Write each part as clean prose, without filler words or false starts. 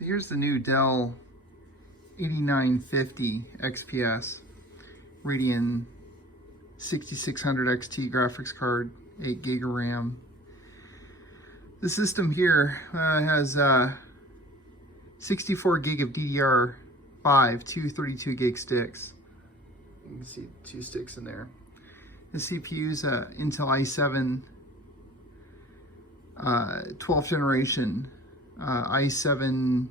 So here's the new Dell 8950 XPS Radeon 6600 XT graphics card, 8 gig of RAM. The system here has 64 gig of DDR5, two 32 gig sticks. You can see 2 sticks in there. The CPU's Intel i7 12th generation i7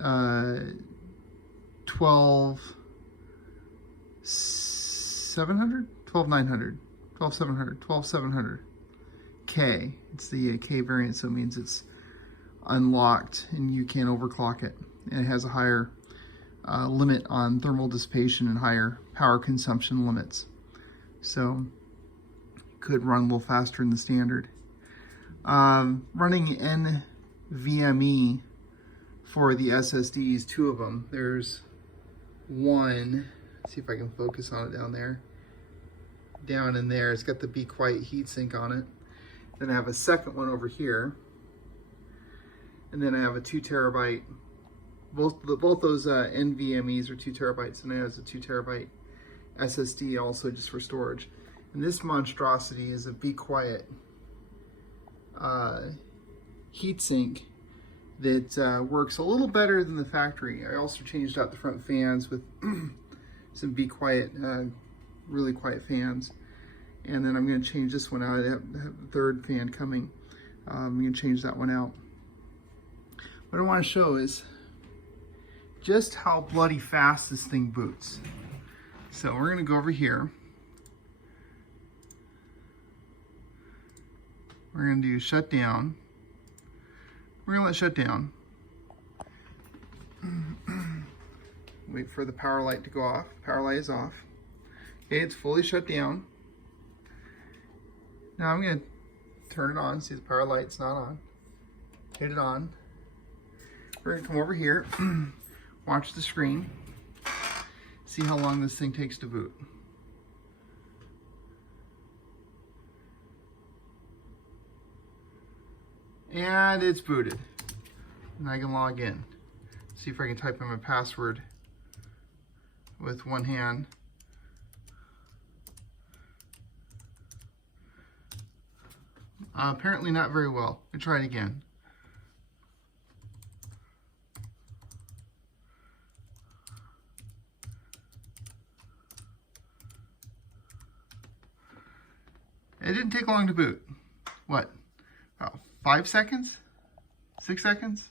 12700K. It's the K variant, so it means it's unlocked and you can't overclock it. And it has a higher limit on thermal dissipation and higher power consumption limits. So it could run a little faster than the standard. Running NVMe for the SSDs, 2 of them. There's one, let's see if I can focus on it down there. Down in there, it's got the Quiet Heatsink on it. Then I have a second one over here. And then I have a 2 terabyte, both those NVMEs are 2 terabytes, and it has a 2 terabyte SSD also just for storage. And this monstrosity is a Quiet heatsink that works a little better than the factory. I also changed out the front fans with some Quiet, really quiet fans. And then I'm going to change this one out. I have the third fan coming. I'm going to change that one out. What I want to show is just how bloody fast this thing boots. So we're going to go over here. We're going to do shutdown. We're going to let shut down. Wait for the power light to go off. Power light is off. Okay, it's fully shut down. Now I'm going to turn it on. See, the power light's not on. Hit it on. We're going to come over here, watch the screen, see how long this thing takes to boot. And it's booted. And I can log in. See if I can type in my password with one hand. Apparently not very well. I'll try it again. It didn't take long to boot. What? About 5 seconds? 6 seconds?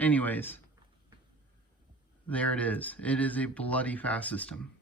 Anyways, there it is. It is a bloody fast system.